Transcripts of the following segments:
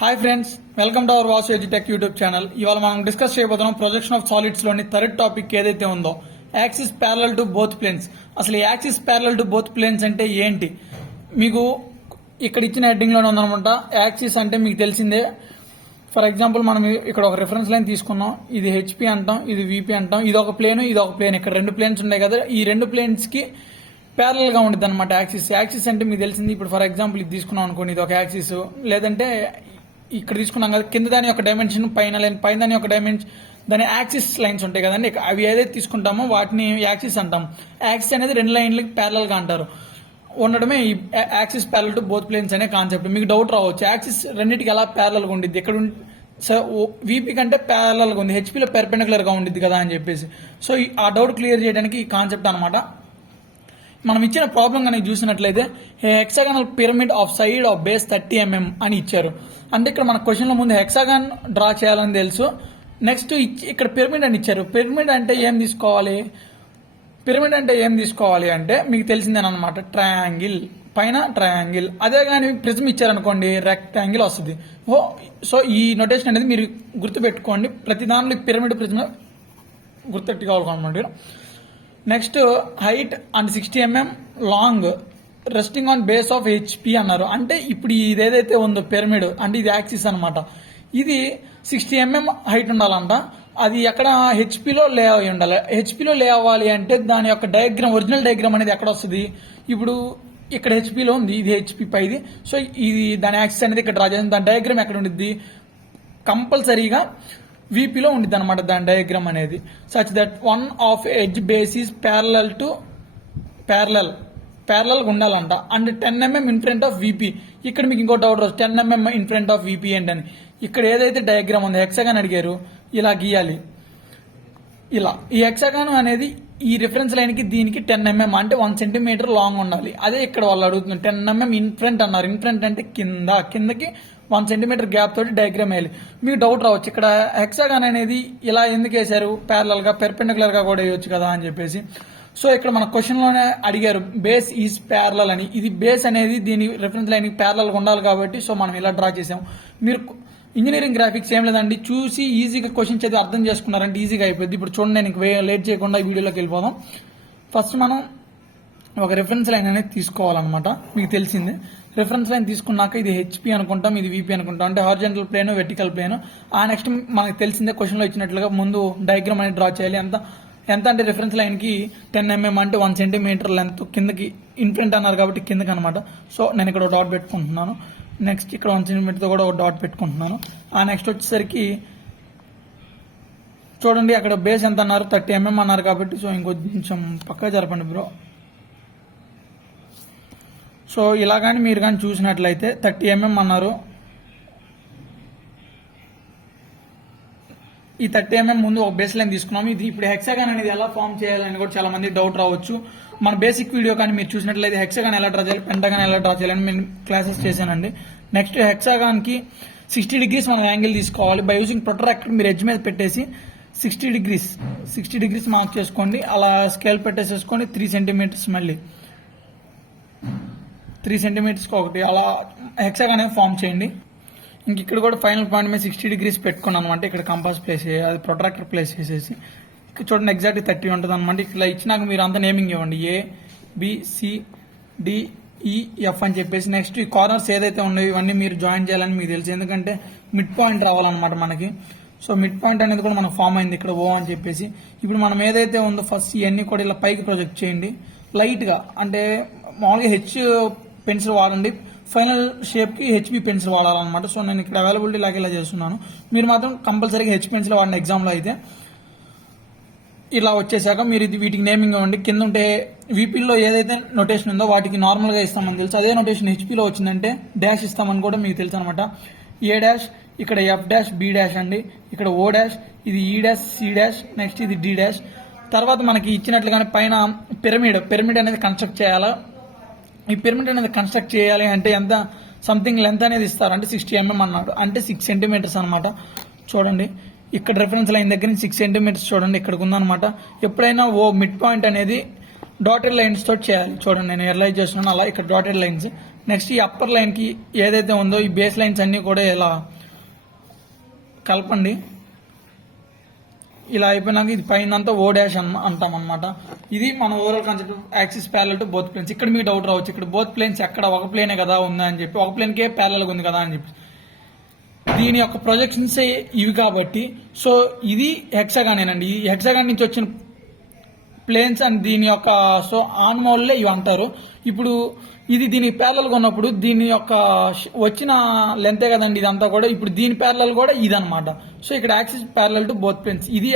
Hi friends, welcome to our Vasu edutech YouTube channel. ఇవాళ మనం discuss చేయబోతున్నాం ప్రొజెక్షన్ ఆఫ్ సాలిడ్స్ లోని థర్డ్ టాపిక్ ఏదైతే ఉందో, axis parallel to both planes. అసలు axis parallel to both planes అంటే ఏంటి? మీకు ఇక్కడ ఇచ్చిన హెడ్డింగ్ లోనే ఉందన్నమాట. యాక్సిస్ అంటే మీకు తెలిసిందే. ఫర్ ఎగ్జాంపుల్ మనం ఇక్కడ ఒక రిఫరెన్స్ లైన్ తీసుకున్నాం. ఇది హెచ్పి అంటాం, ఇది విపి అంటాం. ఇది ఒక ప్లేన్, ఇది ఒక ప్లేన్. ఇక్కడ రెండు ప్లేన్స్ ఉన్నాయి కదా, ఈ రెండు ప్లేన్స్ కి ప్యారలల్ గా ఉంటుంది అనమాట యాక్సిస్. యాక్సిస్ అంటే మీకు తెలిసింది. ఇప్పుడు ఫర్ ఎగ్జాంపుల్ ఇది తీసుకున్నాం అనుకోండి, ఇది ఒక యాక్సిస్. లేదంటే ఇక్కడ తీసుకున్నాం కదా, కింద దాని యొక్క డైమెన్షన్, పైన లైన్, పైన దాని యొక్క డైమెన్షన్, దాని యాక్సిస్ లైన్స్ ఉంటాయి కదండి. అవి ఏదైతే తీసుకుంటామో వాటిని యాక్సిస్ అంటాం. యాక్సిస్ అనేది రెండు లైన్లకి ప్యారలల్ గా అంటారు. ఉండడమే ఈ axis parallel to both planes అనే కాన్సెప్ట్. మీకు డౌట్ రావచ్చు, యాక్సిస్ రెండింటికి ఎలా ప్యారలల్ గా ఉండిద్ది, ఇక్కడ వీపీ కంటే ప్యారలల్ గా ఉంది, హెచ్పీలో పెర్పెండిక్యులర్ గా ఉండిద్ది కదా అని చెప్పేసి. సో ఆ డౌట్ క్లియర్ చేయడానికి ఈ కాన్సెప్ట్ అనమాట. మనం ఇచ్చిన ప్రాబ్లం కనుక చూసినట్లయితే, hexagonal pyramid of side of base 30 mm అని ఇచ్చారు. అంటే ఇక్కడ మన క్వశ్చన్ లో ముందు హెక్సాగన్ డ్రా చేయాలని తెలుసు. నెక్స్ట్ ఇక్కడ పిరమిడ్ అని ఇచ్చారు. పిరమిడ్ అంటే ఏం తీసుకోవాలి? పిరమిడ్ అంటే ఏం తీసుకోవాలి అంటే మీకు తెలిసిందేనమాట, ట్రయాంగిల్, పైన ట్రయాంగిల్. అదే కానీ ప్రిజం ఇచ్చారనుకోండి, రెక్టాంగిల్ వస్తుంది. సో ఈ నొటేషన్ అనేది మీరు గుర్తుపెట్టుకోండి. ప్రతి దానిలో పిరమిడ్, ప్రిజం గుర్తుపెట్టుకోవాలన్నమాట. Next height and 60 mm long resting on base of HP అన్నారు. అంటే ఇప్పుడు ఇది ఏదైతే ఉందో పిరమిడ్, అంటే ఇది యాక్సిస్ అనమాట. ఇది 60 mm హైట్ ఉండాలంట. అది ఎక్కడ హెచ్పిలో లే అయి ఉండాలి. హెచ్పిలో లే అవ్వాలి అంటే దాని యొక్క డయాగ్రామ్, ఒరిజినల్ డయాగ్రామ్ అనేది ఎక్కడ వస్తుంది? ఇప్పుడు ఇక్కడ హెచ్పిలో ఉంది, ఇది హెచ్పి పైది. సో ఇది దాని యాక్సిస్ అనేది ఇక్కడ డ్రా చేసింది. దాని డయాగ్రామ్ ఎక్కడ ఉండిద్ది? కంపల్సరీగా వీపీలో ఉండిద్ది అనమాట దాని డయాగ్రామ్ అనేది. Such that one of edge base is parallel to parallel ఉండాలంట. And 10 mm in front of VP. ఇక్కడ మీకు ఇంకో డౌట్ రాదు, 10 mm in front of VP ఏంటని. ఇక్కడ ఏదైతే డయాగ్రామ్ ఉందో, హెక్సాగాన్ అడిగారు, ఇలా గీయాలి. ఇలా ఈ హెక్సాగాన్ అనేది ఈ రిఫరెన్స్ లైన్ కి దీనికి 10 mm అంటే 1 cm లాంగ్ ఉండాలి. అదే ఇక్కడ వాళ్ళు అడుగుతున్నారు, 10 mm ఇన్ ఫ్రంట్ అన్నారు. ఇన్ ఫ్రంట్ అంటే కిందకి 1 cm గ్యాప్ తోటి డయాగ్రామ్ వేయాలి. మీకు డౌట్ రావచ్చు, ఇక్కడ హెక్సాగాన్ అనేది ఇలా ఎందుకు వేశారు? ప్యారలల్ గా, పెర్పెండిక్యులర్ గా కూడా వేయొచ్చు కదా అని చెప్పేసి. సో ఇక్కడ మన క్వశ్చన్ లోనే అడిగారు, బేస్ ఈజ్ ప్యారలల్ అని. ఇది బేస్ అనేది దీని రిఫరెన్స్ లైన్ ప్యారలల్ గా ఉండాలి కాబట్టి సో మనం ఇలా డ్రా చేసాం. మీరు ఇంజనీరింగ్ గ్రాఫిక్స్ ఏం లేదండి, చూసి ఈజీగా క్వశ్చన్ చదివి అర్థం చేసుకున్నారంటే ఈజీగా అయిపోద్ది. ఇప్పుడు చూడండి, నేను లేట్ చేయకుండా ఈ వీడియోలోకి వెళ్ళిపోదాం. ఫస్ట్ మనం ఒక రిఫరెన్స్ లైన్ అనేది తీసుకోవాలన్నమాట. మీకు తెలిసింది, రిఫరెన్స్ లైన్ తీసుకున్నాక ఇది హెచ్పి అనుకుంటాం, ఇది విపి అనుకుంటాం. అంటే హారిజాంటల్ ప్లేన్, వెర్టికల్ ప్లేన్. ఆ నెక్స్ట్ మనకు తెలిసిందే, క్వశ్చన్ లో ఇచ్చినట్లుగా ముందు డయాగ్రామ్ అనేది డ్రా చేయాలి. ఎంత అంటే రిఫరెన్స్ లైన్ కి 10 mm అంటే 1 cm లెంత్ కిందకి, ఇన్ ఫ్రంట్ అన్నారు కాబట్టి కిందకి అనమాట. సో నేను ఇక్కడ డాట్ పెట్టుకుంటున్నాను. నెక్స్ట్ ఇక్కడ 1 cm తో కూడా ఒక డాట్ పెట్టుకుంటున్నాను. ఆ నెక్స్ట్ వచ్చేసరికి చూడండి, అక్కడ బేస్ ఎంత అన్నారు? 30 mm అన్నారు కాబట్టి సో ఇంకొంచెం పక్కా జరపండి బ్రో. సో ఇలా కానీ మీరు కానీ చూసినట్లయితే 30 mm అన్నారు. ఈ 30 mm ముందు ఒక బేస్ లైన్ తీసుకున్నాము. ఇది ఇప్పుడు హెక్సాగాన్ అనేది ఎలా ఫామ్ చేయాలని కూడా చాలా మంది డౌట్ రావచ్చు. మన బేసిక్ వీడియో కానీ మీరు చూసినట్లయితే హెక్సాగాన్ ఎలా డ్రా చేయాలి, పెంటాగాన్ ఎలా డ్రా చేయాలని నేను క్లాసెస్ చేశానండి. నెక్స్ట్ హెక్సాగాన్ కి 60 degrees మనం యాంగిల్ తీసుకోవాలి. బై యూజింగ్ ప్రొట్రాక్టర్ మీరు ఎడ్జ్ మీద పెట్టేసి 60 degrees మార్క్ చేసుకోండి. అలా స్కేల్ పెట్టేసేసుకోండి. 3 cm మళ్ళీ 3 cm ఒకటి అలా హెక్సాగాన్ అనేది ఫామ్ చేయండి. ఇంక ఇక్కడ కూడా ఫైనల్ పాయింట్ మీద 60 degrees పెట్టుకున్నాను అనమాట. ఇక్కడ కంపాస్ ప్లేస్ అది ప్రొట్రాక్టర్ ప్లేస్ చేసేసి ఇక్కడ చూడండి, ఎగ్జాక్ట్ 30 ఉంటుంది అనమాట. ఇట్లా ఇచ్చినాక మీరు అంతా నేమింగ్ ఇవ్వండి, ఏ బి సి డి ఈ ఎఫ్ అని చెప్పేసి. నెక్స్ట్ ఈ కార్నర్స్ ఏదైతే ఉన్నాయో ఇవన్నీ మీరు జాయిన్ చేయాలని మీకు తెలుసు, ఎందుకంటే మిడ్ పాయింట్ రావాలన్నమాట మనకి. సో మిడ్ పాయింట్ అనేది కూడా మనకు ఫామ్ అయింది ఇక్కడ, ఓ అని చెప్పేసి. ఇప్పుడు మనం ఏదైతే ఉందో ఫస్ట్ ఇవన్నీ కూడా ఇలా పైకి ప్రొజెక్ట్ చేయండి లైట్ గా. అంటే మామూలుగా హెచ్ పెన్సిల్ వాడండి, ఫైనల్ షేప్ కి హెచ్బి పెన్సిల్ వాడాలన్నమాట. సో నేను ఇక్కడ అవైలబిలిటీ లాగా ఇలా చేస్తున్నాను. మీరు మాత్రం కంపల్సరీగా హెచ్ పెన్సిల్ వాడిన ఎగ్జామ్ లో అయితే. ఇలా వచ్చేసాక మీరు ఇది వీటికి నేమింగ్ ఇవ్వండి. కింద ఉంటే వీపీలో ఏదైతే నొటేషన్ ఉందో వాటికి నార్మల్ గా ఇస్తామని తెలుసు. అదే నొటేషన్ హెచ్పీలో వచ్చిందంటే డాష్ ఇస్తామని కూడా మీకు తెలుసు అనమాట. ఏ డాష్, ఇక్కడ ఎఫ్ డాష్, బి డాష్ అండి, ఇక్కడ ఓ డాష్, ఇది ఈ డాష్, సి డాష్, నెక్స్ట్ ఇది డి డాష్. తర్వాత మనకి ఇచ్చినట్లుగానే పైన పిరమిడ్ అనేది కన్స్ట్రక్ట్ చేయాలా. ఈ పిరమిడ్ అనేది కన్స్ట్రక్ట్ చేయాలి అంటే ఎంత సంథింగ్ లెంత్ అనేది ఇస్తారు. అంటే 60 mm అన్నాడు, అంటే 6 cm అనమాట. చూడండి, ఇక్కడ రిఫరెన్స్ లైన్ దగ్గర నుంచి 6 cm చూడండి ఇక్కడికి ఉందనమాట. ఎప్పుడైనా ఓ మిడ్ పాయింట్ అనేది డాటెడ్ లైన్స్ తోటి చేయాలి. చూడండి నేను ఎర్లైజ్ చేస్తున్నాను అలా ఇక్కడ డాటెడ్ లైన్స్. నెక్స్ట్ ఈ అప్పర్ లైన్కి ఏదైతే ఉందో ఈ బేస్ లైన్స్ అన్నీ కూడా ఇలా కలపండి. ఇలా అయిపోయినాక ఇది పైన అంతా ఓ డాష్ అంటాం అనమాట. ఇది మన overall concept axis parallel to both planes. ఇక్కడ మీకు డౌట్ రావచ్చు, ఇక్కడ బోత్ ప్లేన్స్ ఎక్కడ ఒక ప్లేనే కదా ఉందా అని చెప్పి, ఒక ప్లేన్కే ప్యారల్గా ఉంది కదా అని చెప్పి. దీని యొక్క ప్రొజెక్షన్స్ ఇవి కాబట్టి సో ఇది హెక్సాగానేనండి. ఈ హెక్సాగాన్ నుంచి వచ్చిన ప్లేన్స్ అండ్ దీని యొక్క సో ఆన్మోల్లే ఇవి అంటారు. ఇప్పుడు ఇది దీనికి ప్యారలల్గా ఉన్నప్పుడు దీని యొక్క వచ్చిన లెంతే కదండి ఇదంతా కూడా. ఇప్పుడు దీని ప్యారలల్ కూడా ఇదనమాట. సో ఇక్కడ axis parallel to both planes. ఇది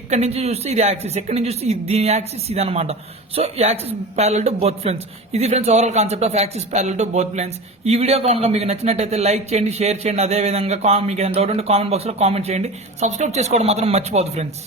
ఇక్కడ నుంచి చూస్తే ఇది యాక్సిస్, ఇక్కడ నుంచి చూస్తే దీని యాక్సిస్ ఇది అనమాట. So axis parallel to both planes. ఇది friends overall concept of axis parallel to both planes. ఈ వీడియో కనుక మీకు నచ్చినట్టయితే లైక్ చేయండి, షేర్ చేయండి. అదే విధంగా మీకు ఏదైనా డౌట్ ఉంటే కామెంట్ బాక్స్ లో కామెంట్ చేయండి. సబ్స్క్రైబ్ చేసుకోవడం మాత్రం మర్చిపోవద్దు ఫ్రెండ్స్.